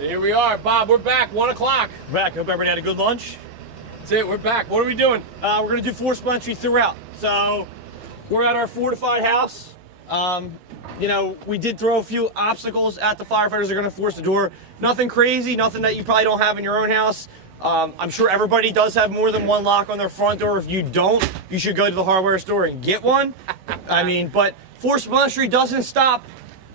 Here we are, Bob. We're back. 1 o'clock. Back. Hope everybody had a good lunch. That's it. We're back. What are we doing? We're going to do forcible entry throughout. So we're at our fortified house. You know, we did throw a few obstacles at the firefighters. They're going to force the door. Nothing crazy. Nothing that you probably don't have in your own house. I'm sure everybody does have more than one lock on their front door. If you don't, you should go to the hardware store and get one. I mean, but forcible entry doesn't stop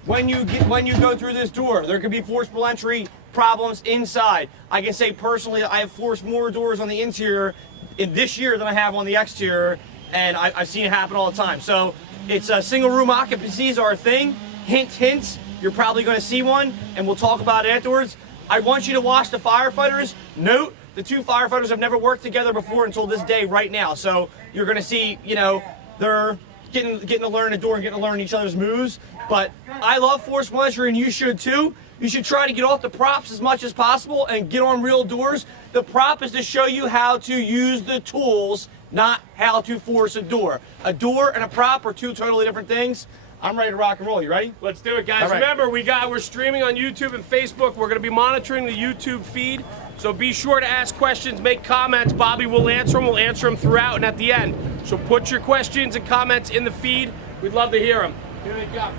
when you go through this door. There could be forcible entry problems inside. I can say personally, I have forced more doors on the interior in this year than I have on the exterior, and I've seen it happen all the time. So it's single room occupancies are a thing. Hint, hints. You're probably going to see one, and we'll talk about it afterwards. I want you to watch the firefighters. Note, the two firefighters have never worked together before until this day right now. So you're going to see, you know, they're getting to learn the door and getting to learn each other's moves. But I love forcible entry, and you should too. You should try to get off the props as much as possible and get on real doors. The prop is to show you how to use the tools, not how to force a door. A door and a prop are two totally different things. I'm ready to rock and roll. You ready? Let's do it, guys. All right. Remember, we're streaming on YouTube and Facebook. We're going to be monitoring the YouTube feed, so be sure to ask questions, make comments. Bobby will answer them. We'll answer them throughout and at the end. So put your questions and comments in the feed. We'd love to hear them. Here they come.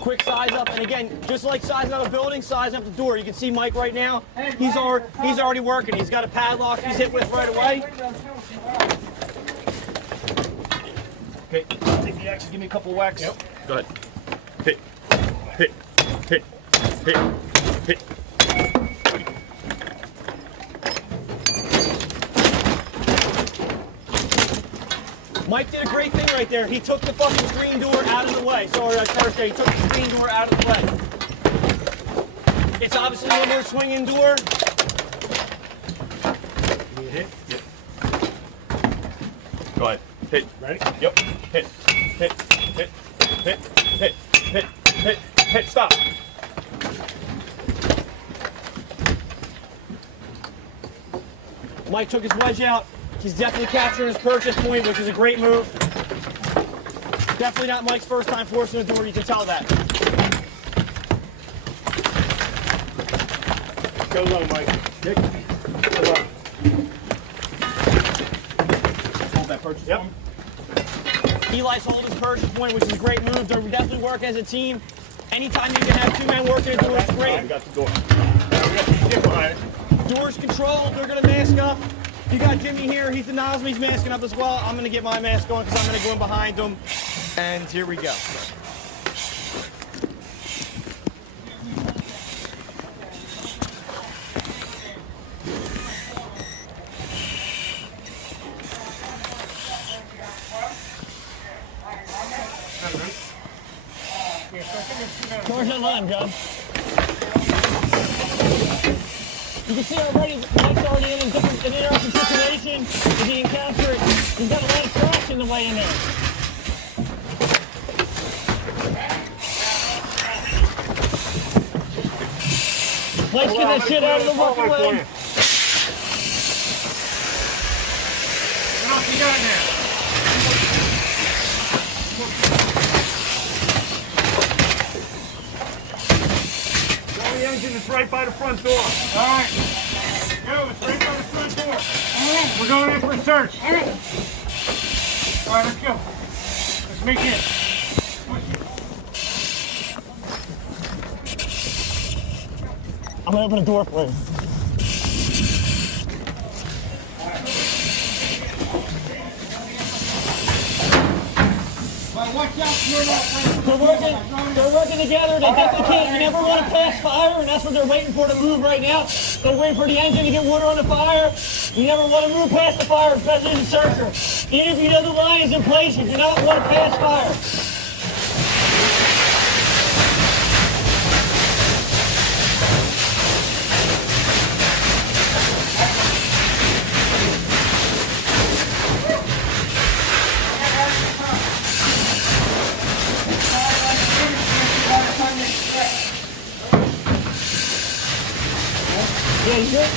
Quick size up, and again, just like sizing up a building, sizing up the door. You can see Mike right now. He's already working. He's got a padlock he's hit with right away. Okay, take the axe and give me a couple whacks. Yep. Go ahead. Hit, hit, hit, hit, hit. Mike did a great thing right there. He took the fucking screen door out of the way. Sorry, first day. He took the screen door out of the way. It's obviously a more swinging door. Hit. Yep. Go ahead. Hit. Ready? Yep. Hit. Hit. Hit. Hit. Hit. Hit. Hit. Hit. Stop. Mike took his wedge out. He's definitely capturing his purchase point, which is a great move. Definitely not Mike's first time forcing the door, you can tell that. Go low, Mike. Go low. Hold that purchase point. Eli's holding his purchase point, which is a great move. They're definitely working as a team. Anytime you can have two men working a door, it's great. We got the door. Now we got the shit behind it. Doors controlled, they're gonna mask up. You got Jimmy here, he's the nozzle, he's masking up as well. I'm gonna get my mask on because I'm gonna go in behind him. And here we go. Charge that line, John. You can see already, Mike's already in an interesting situation. If he encounters it, he's got a lot of trash in the way in there. Mike's getting that shit out of the walking way. What else you got now? The engine is right by the front door. All right. Go, it's right by the front door. All right. We're going in for a search. All right. All right, let's go. Let's make it. I'm gonna open the door for you. They're working together. They definitely can't. You never want to pass fire, and that's what they're waiting for to move right now. They're waiting for the engine to get water on the fire. You never want to move past the fire, especially as a searcher. Even if you know the line is in place, you do not want to pass fire. Yeah, you good?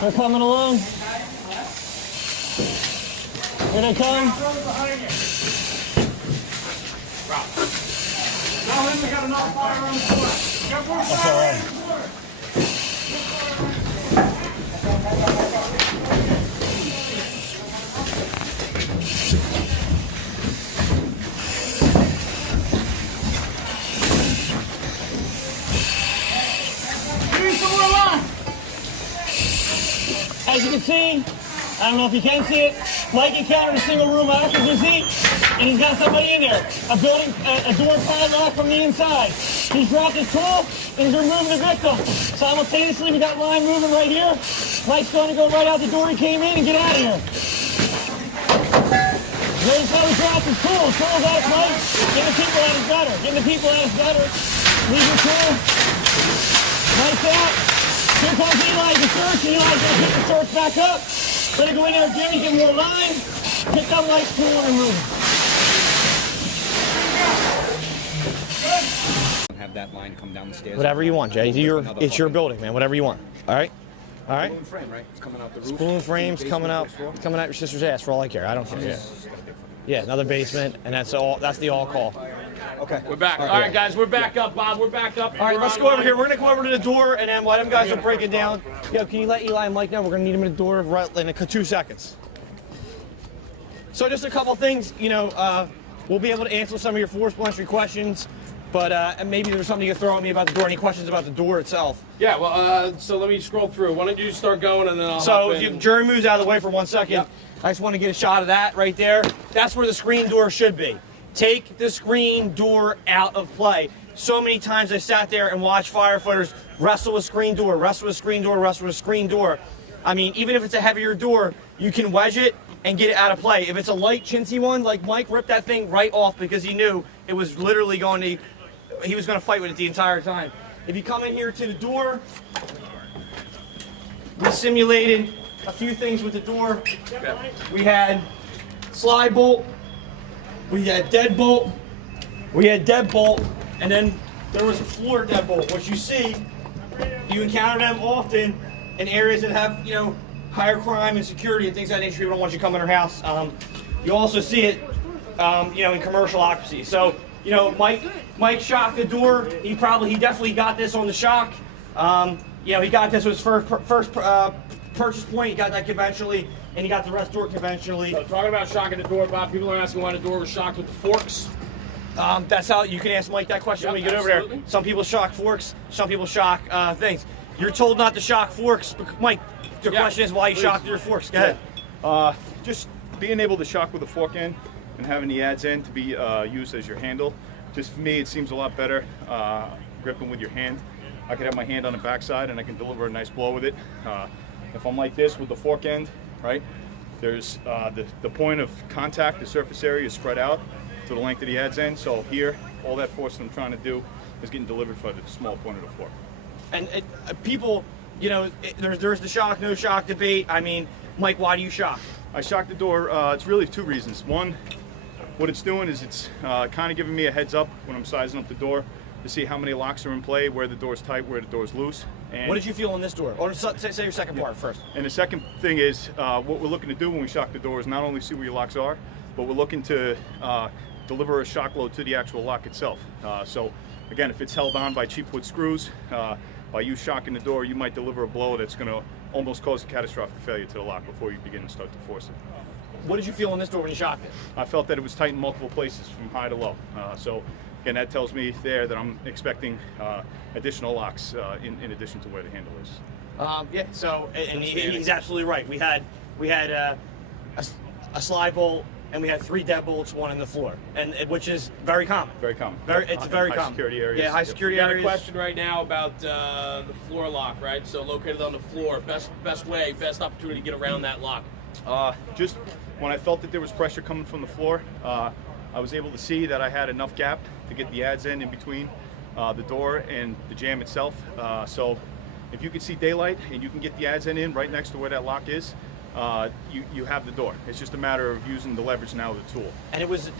They're coming along. Here they come. We got enough fire on the floor. That's all right. As you can see, I don't know if you can see it, Mike encountered a single room occupancy, and he's got somebody in there. A door padlock from the inside. He's dropped his tool, and he's removing the victim. Simultaneously, we got line moving right here. Mike's going to go right out the door he came in and get out of here. Notice how he dropped his tool. Tool's out, Mike. Get the people at his gutter. Get the people at his gutter. Leave your tool. Mike's out. Here comes Eli to search. Eli's going to pick the search back up. Going to go in there, Jimmy, get more line. Pick up Mike's tool and remove it. Have that line come down the stairs. Whatever you want, Jay. It's your building, man. Whatever you want. All right? All right? Spool and frame, right? It's coming out the roof. Spool and frame's coming out your sister's ass for all I care. I don't care. Yeah, another basement, and that's the all call. Okay. We're back. All right, guys, we're back up, Bob. We're back up. All right, let's go over here. We're going to go over to the door, and then while them guys are breaking down, yo, can you let Eli and Mike know? We're going to need them at the door right in 2 seconds. So just a couple things, we'll be able to answer some of your forcible entry questions, but and maybe there's something you can throw at me about the door. Any questions about the door itself? Yeah, well, so let me scroll through. Why don't you start going, and then I'll So hop if in. Jerry moves out of the way for 1 second, Yep. I just want to get a shot of that right there. That's where the screen door should be. Take the screen door out of play. So many times I sat there and watched firefighters wrestle with screen door, wrestle with screen door, wrestle with screen door. I mean, even if it's a heavier door, you can wedge it and get it out of play. If it's a light, chintzy one, like Mike ripped that thing right off because he knew it was literally he was going to fight with it the entire time. If you come in here to the door, we simulated a few things with the door. We had slide bolt, we had deadbolt, and then there was a floor deadbolt, which you see, you encounter them often in areas that have, higher crime and security and things of that nature. People don't want you to come in their house. You also see it, in commercial occupancy. So, Mike shocked the door. He definitely got this on the shock. He got this was first purchase point. He got that conventionally, and he got the rest door conventionally. So talking about shocking the door, Bob, people are asking why the door was shocked with the forks. That's how you can ask Mike that question when you get over there. Some people shock forks, some people shock things. You're told not to shock forks, but Mike, the question is why you shocked your forks. Go ahead. Just being able to shock with a fork end and having the adz end to be used as your handle. Just for me, it seems a lot better gripping with your hand. I could have my hand on the backside and I can deliver a nice blow with it. If I'm like this with the fork end, right, there's the point of contact, the surface area is spread out to the length of the adz end. So here, all that force that I'm trying to do is getting delivered for the small point of the fork. And people, there's the shock, no shock debate. I mean, Mike, why do you shock? I shocked the door. It's really 2 reasons. One, what it's doing is it's kind of giving me a heads up when I'm sizing up the door to see how many locks are in play, where the door's tight, where the door's loose. And what did you feel on this door? Or say your second part first. And the second thing is what we're looking to do when we shock the door is not only see where your locks are, but we're looking to deliver a shock load to the actual lock itself. So again, if it's held on by cheap wood screws, by you shocking the door, you might deliver a blow that's going to almost cause a catastrophic failure to the lock before you begin to start to force it. What did you feel on this door when you shocked it? I felt that it was tight in multiple places from high to low. So again, that tells me there that I'm expecting additional locks in addition to where the handle is. So and he's absolutely right. We had a slide bolt, and we had 3 deadbolts, 1 in the floor, and which is very common. Very common. It's very high common. Security areas. Yeah, high security We got a areas. question right now about the floor lock, right? So located on the floor, best opportunity to get around that lock. Just when I felt that there was pressure coming from the floor, I was able to see that I had enough gap to get the adz end in between the door and the jamb itself. So if you can see daylight and you can get the adz end in right next to where that lock is, you have the door. It's just a matter of using the leverage now of the tool. And it was,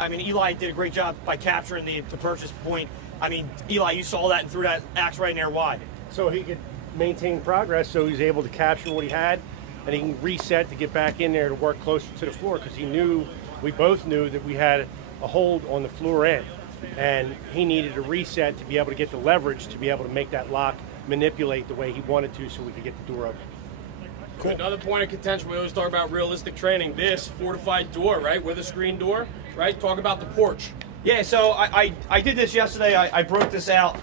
Eli did a great job by capturing the purchase point. I mean, Eli, you saw that and threw that axe right in there. Why? So he could maintain progress, so he's able to capture what he had, and he can reset to get back in there to work closer to the floor, because we both knew that we had a hold on the floor end, and he needed a reset to be able to get the leverage to be able to make that lock manipulate the way he wanted to, so we could get the door open. Cool. Another point of contention, we always talk about realistic training. This fortified door, right, with a screen door, right? Talk about the porch. Yeah, so I did this yesterday. I broke this out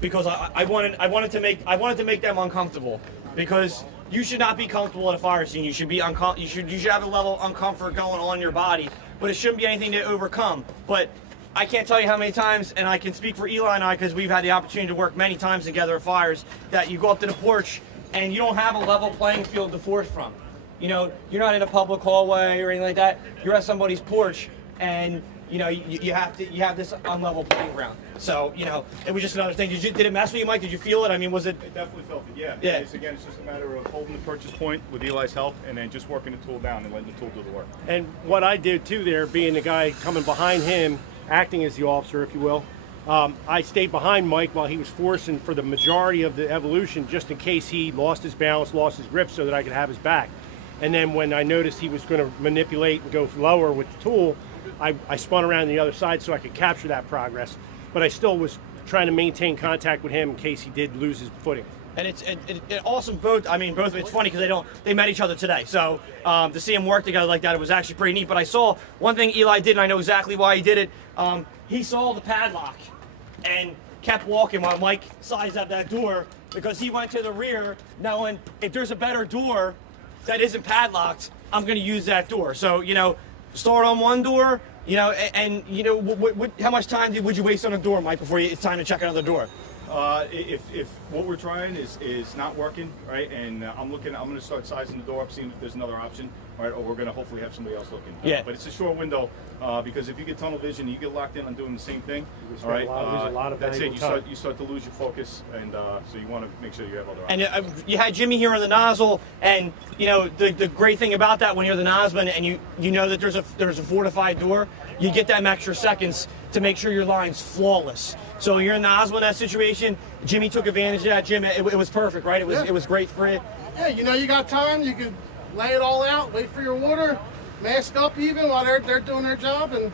because I wanted to make them uncomfortable, because you should not be comfortable at a fire scene. You should be you should have a level of uncomfort going on in your body, but it shouldn't be anything to overcome. But I can't tell you how many times, and I can speak for Eli and I, because we've had the opportunity to work many times together at fires, that you go up to the porch and you don't have a level playing field to force from. You know, you're not in a public hallway or anything like that. You're at somebody's porch, and you know you have this unlevel playing ground. So you know, it was just another thing. Did it mess with you, Mike? Did you feel it? I mean, was it? It definitely felt it. Yeah. Yeah. Again, it's just a matter of holding the purchase point with Eli's help, and then just working the tool down and letting the tool do the work. And what I did too there, being the guy coming behind him, acting as the officer, if you will, I stayed behind Mike while he was forcing for the majority of the evolution, just in case he lost his balance, lost his grip, so that I could have his back. And then when I noticed he was going to manipulate and go lower with the tool, I spun around the other side so I could capture that progress. But I still was trying to maintain contact with him in case he did lose his footing. And it's awesome. Both. It's funny because they met each other today. So to see them work together like that, it was actually pretty neat. But I saw one thing Eli did, and I know exactly why he did it. He saw the padlock and kept walking while Mike sized up that door, because he went to the rear knowing if there's a better door that isn't padlocked, I'm going to use that door. So, you know, start on one door, you know, and you know, how much time would you waste on a door, Mike, before it's time to check another door? If what we're trying is not working, right, and I'm going to start sizing the door up, seeing if there's another option, right, or we're going to hopefully have somebody else looking. Yeah. But it's a short window, because if you get tunnel vision, you get locked in on doing the same thing, all right, lose a lot of that's it. valuable You start to lose your focus, and so you want to make sure you have other And options. you had Jimmy here on the nozzle, and you know the great thing about that, when you're the nozzleman and you know that there's a fortified door, you get them extra seconds to make sure your line's flawless. So when you're in the nozzle in that situation, Jimmy took advantage of that. Jim, it was perfect, right? It was great for you. Yeah, you know, you got time. You can lay it all out, wait for your water, mask up even while they're doing their job, and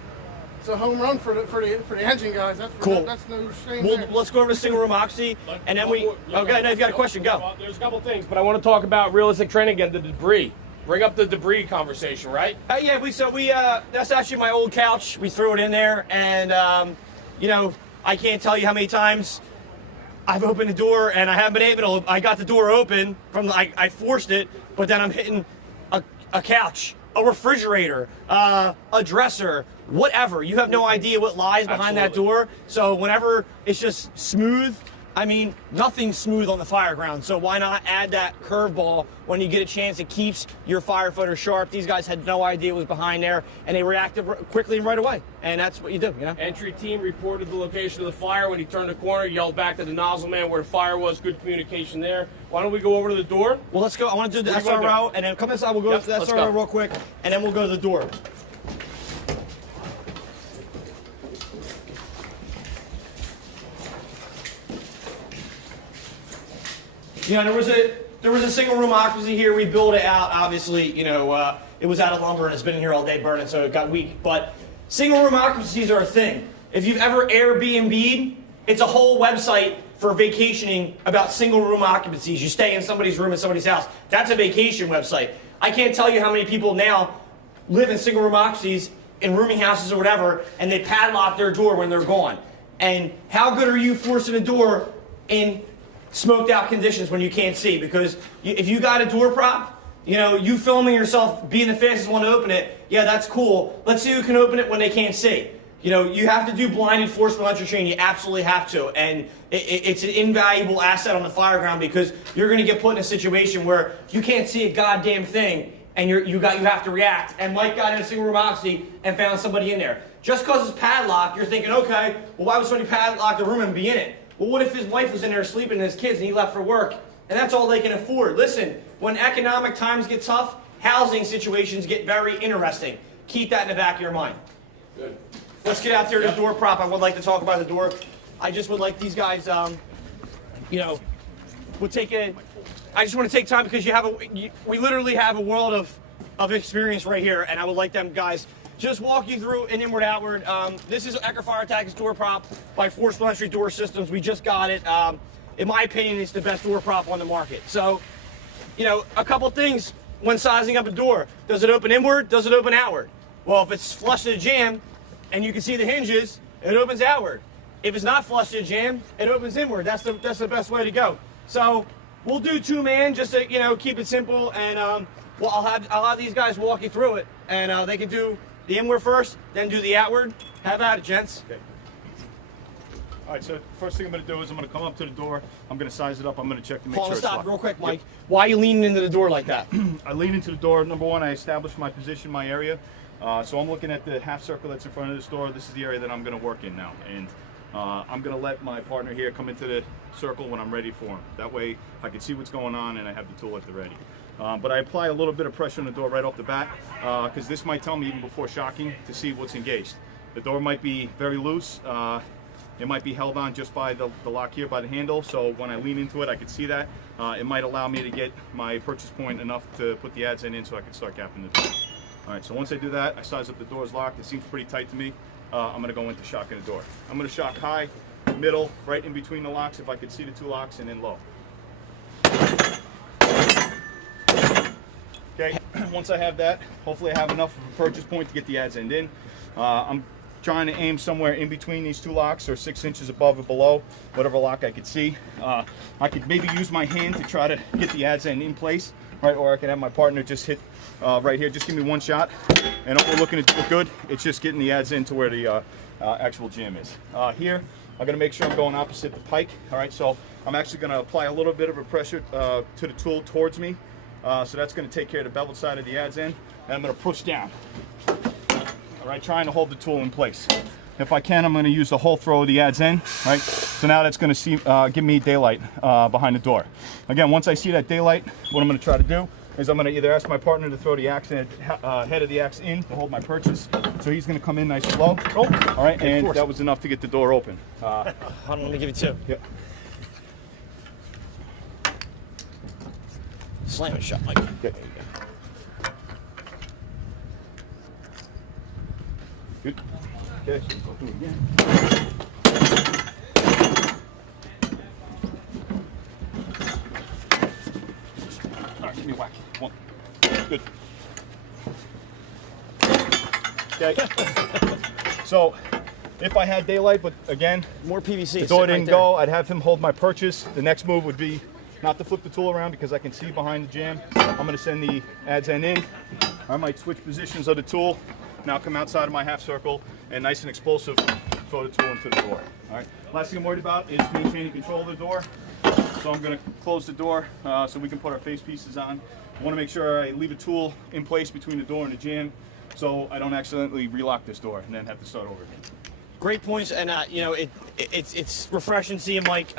it's a home run for the engine guys. That's Cool. That's no shame Well, there. let's go over to single room occupancy, and then we. Okay, now you've got a question. Go. Well, there's a couple things, but I want to talk about realistic training again. The debris. Bring up the debris conversation, right? Yeah, that's actually my old couch. We threw it in there, and you know, I can't tell you how many times I've opened the door and I haven't been able to. I got the door open I forced it, but then I'm hitting a couch, a refrigerator, a dresser, whatever. You have no idea what lies behind that door. So whenever it's just smooth, I mean, nothing's smooth on the fire ground, so why not add that curveball when you get a chance? It keeps your firefighter sharp. These guys had no idea what was behind there, and they reacted quickly and right away, and that's what you do, you know? Entry team reported the location of the fire. When he turned the corner, yelled back to the nozzle man where the fire was. Good communication there. Why don't we go over to the door? Well, let's go. I want to do the What do you wanna SRO, and then come inside. We'll go Yep, to the let's SRO go. real quick, and then we'll go to the door. You know, there was a single room occupancy here. We built it out. Obviously, you know, it was out of lumber and it's been here all day burning, so it got weak. But single room occupancies are a thing. If you've ever Airbnb'd, it's a whole website for vacationing about single room occupancies. You stay in somebody's room at somebody's house. That's a vacation website. I can't tell you how many people now live in single room occupancies in rooming houses or whatever, and they padlock their door when they're gone. And how good are you forcing a door in smoked out conditions when you can't see? Because if you got a door prop, you know, you filming yourself being the fastest one to open it, yeah, that's cool. Let's see who can open it when they can't see. You know, you have to do blind enforcement electric training. You absolutely have to. And it's an invaluable asset on the fire ground, because you're going to get put in a situation where you can't see a goddamn thing and you have to react. And Mike got in a single room occupancy and found somebody in there. Just because it's padlocked, you're thinking, okay, well, why would somebody padlock the room and be in it? Well, what if his wife was in there sleeping and his kids and he left for work, and that's all they can afford? Listen, when economic times get tough, housing situations get very interesting. Keep that in the back of your mind. Good. Let's get out there to the door prop. I would like to talk about the door. I just would like these guys, you know, I just want to take time because we literally have a world of experience right here, and I would like them guys just walk you through an inward outward. This is Ecker Fire Tactics door prop by Forcible Entry Door Systems. We just got it. In my opinion, it's the best door prop on the market. So, you know, a couple things when sizing up a door. Does it open inward? Does it open outward? Well, if it's flush to the jamb and you can see the hinges, it opens outward. If it's not flush to the jamb, it opens inward. That's the best way to go. So we'll do 2-man just to, you know, keep it simple, and well, I'll have these guys walk you through it, and they can do the inward first, then do the outward. Have at it, gents. Okay. All right, so first thing I'm going to do is I'm going to come up to the door. I'm going to size it up. I'm going to check to make Paul, sure it's stop locked. real quick, Mike. Why are you leaning into the door like that? I lean into the door. Number one, I establish my position, my area. So I'm looking at the half circle that's in front of this door. This is the area that I'm going to work in now. And I'm going to let my partner here come into the circle when I'm ready for him. That way I can see what's going on and I have the tool at the ready. But I apply a little bit of pressure on the door right off the bat because this might tell me even before shocking to see what's engaged. The door might be very loose. It might be held on just by the lock here by the handle, so when I lean into it I can see that. It might allow me to get my purchase point enough to put the adds in so I can start gapping the door. Alright, so once I do that, I size up the door's locked. It seems pretty tight to me. I'm going to go into shocking the door. I'm going to shock high, middle, right in between the locks if I could see the 2 locks, and then low. Okay, once I have that, hopefully I have enough of a purchase point to get the adds in. I'm trying to aim somewhere in between these 2 locks or 6 inches above or below, whatever lock I could see. I could maybe use my hand to try to get the adds in place, right? Or I could have my partner just hit right here. Just give me 1 shot, and all we're looking to do good. It's just getting the adds into where the actual jam is. Here, I'm gonna make sure I'm going opposite the pike. All right, so I'm actually gonna apply a little bit of a pressure to the tool towards me. So that's gonna take care of the beveled side of the adds in, and I'm gonna push down. All right, trying to hold the tool in place. If I can, I'm going to use the whole throw of the adds in, right? So now that's going to give me daylight behind the door. Again, once I see that daylight, what I'm going to try to do is I'm going to either ask my partner to throw the axe head of the axe in to hold my purchase. So he's going to come in nice and low. Oh, all right, and that was enough to get the door open. I'm going to give you 2. Yep. Slam it shut, Mike. Okay. Good. Okay, so go through it again. All right, give me a whack. 1. Good. Okay. So, if I had daylight, but again, more PVC. the door didn't go, I'd have him hold my purchase. The next move would be not to flip the tool around because I can see behind the jam. I'm going to send the adds in. I might switch positions of the tool. Now come outside of my half circle and nice and explosive throw the tool into the door. All right. Last thing I'm worried about is maintaining control of the door. So I'm going to close the door so we can put our face pieces on. I want to make sure I leave a tool in place between the door and the jam so I don't accidentally relock this door and then have to start over again. Great points, and you know it's refreshing seeing Mike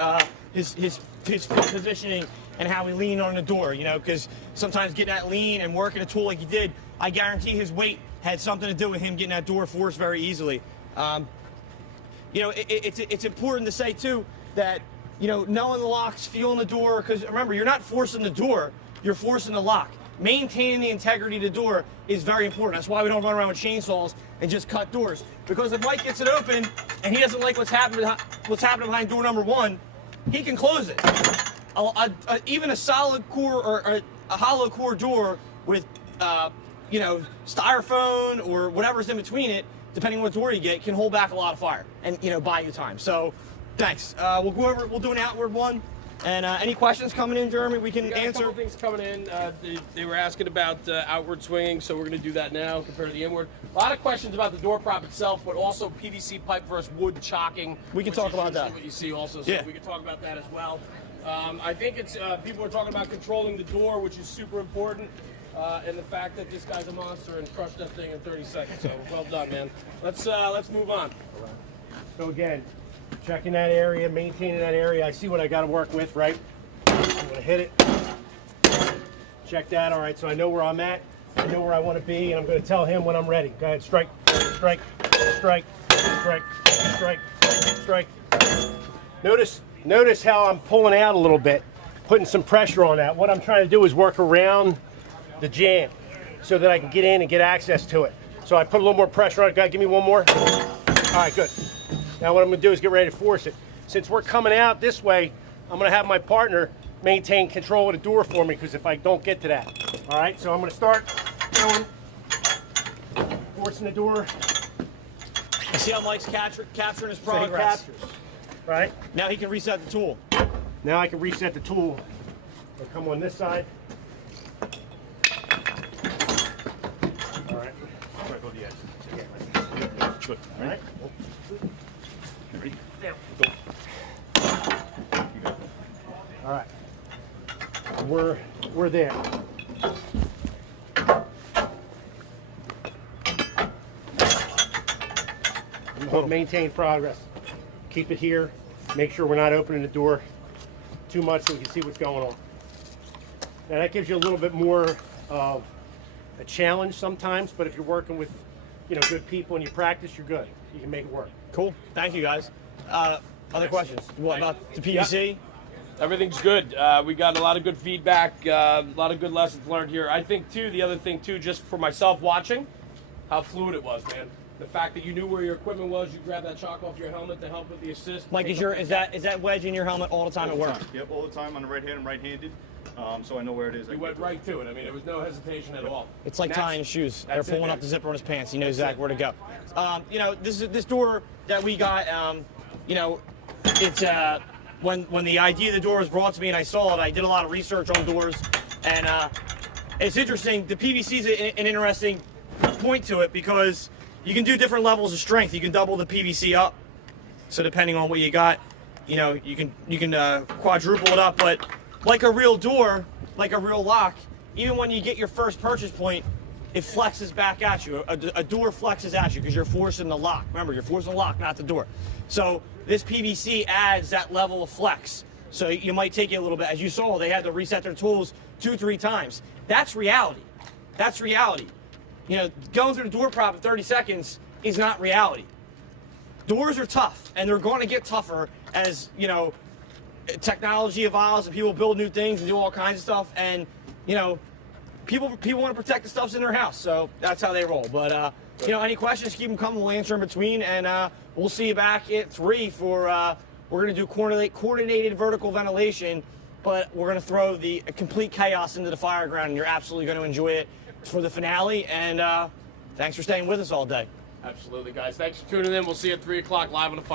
his positioning and how he leaned on the door. You know, because sometimes getting that lean and working a tool like he did, I guarantee his weight had something to do with him getting that door forced very easily. You know, it's important to say too that, you know, knowing the locks, feeling the door, because remember, you're not forcing the door, you're forcing the lock. Maintaining the integrity of the door is very important. That's why we don't run around with chainsaws and just cut doors. Because if Mike gets it open and he doesn't like what's happening behind door number 1, he can close it. Even a solid core or a hollow core door with you know, styrofoam or whatever's in between it, depending on what door you get, can hold back a lot of fire and, you know, buy you time. So, thanks. We'll do an outward one. And any questions coming in, Jeremy, we can answer. A couple things coming in. They were asking about outward swinging, so we're going to do that now compared to the inward. A lot of questions about the door prop itself, but also PVC pipe versus wood chocking. We can talk about that. What you see also, so yeah, we can talk about that as well. I think it's people are talking about controlling the door, which is super important. And the fact that this guy's a monster and crushed that thing in 30 seconds. So well done, man. Let's move on. So again, checking that area, maintaining that area. I see what I got to work with, right? I'm going to hit it. Check that. All right, so I know where I'm at. I know where I want to be, and I'm going to tell him when I'm ready. Go ahead, strike, strike, strike, strike, strike, strike. Notice how I'm pulling out a little bit. putting some pressure on that. What I'm trying to do is work around the jam so that I can get in and get access to it. So I put a little more pressure on it. Guy, give me one more. All right, good. Now what I'm gonna do is get ready to force it. Since we're coming out this way, I'm gonna have my partner maintain control of the door for me, because if I don't get to that. All right, so I'm gonna start going, forcing the door. I see how Mike's capturing his So he progress. captures, right? Now he can reset the tool. Now I can reset the tool. I'll come on this side. All right. Sorry, go to the edge. Good. All right. Ready? Down. Go. You got it. All right. We're there. Maintain progress. Keep it here. Make sure we're not opening the door too much so we can see what's going on. Now that gives you a little bit more of a challenge sometimes, but if you're working with, good people and you practice, you're good. You can make it work. Cool. Thank you, guys. Other questions? What about the PVC? Everything's good. We got a lot of good feedback, a lot of good lessons learned here. I think, too, the other thing, too, just for myself watching, how fluid it was, man. The fact that you knew where your equipment was, you grabbed that chalk off your helmet to help with the assist. Mike, is that wedge in your helmet all the time at work? Yep, all the time on the right hand. I'm right-handed, so I know where it is. You went right to it. I mean, there was no hesitation at all. It's like tying his shoes. They're that's it, pulling man. up the zipper on his pants. He knows exactly where to go. This door that we got, it's when the idea of the door was brought to me and I saw it, I did a lot of research on doors, and it's interesting. The PVC is an interesting point to it because you can do different levels of strength. You can double the PVC up, so depending on what you got, you can quadruple it up. But like a real door, like a real lock, even when you get your first purchase point, it flexes back at you. A door flexes at you because you're forcing the lock. Remember, you're forcing the lock, not the door. So this PVC adds that level of flex. So you might take you a little bit. As you saw, they had to reset their tools 2-3 times. That's reality. That's reality. Going through the door prop in 30 seconds is not reality. Doors are tough, and they're going to get tougher as, technology evolves and people build new things and do all kinds of stuff. And, people want to protect the stuffs in their house, so that's how they roll. But, any questions, keep them coming. We'll answer in between, and we'll see you back at 3 for, we're going to do coordinated vertical ventilation, but we're going to throw the complete chaos into the fire ground, and you're absolutely going to enjoy it for the finale. And thanks for staying with us all day. Absolutely, guys. Thanks for tuning in. We'll see you at 3 o'clock live on the Fire.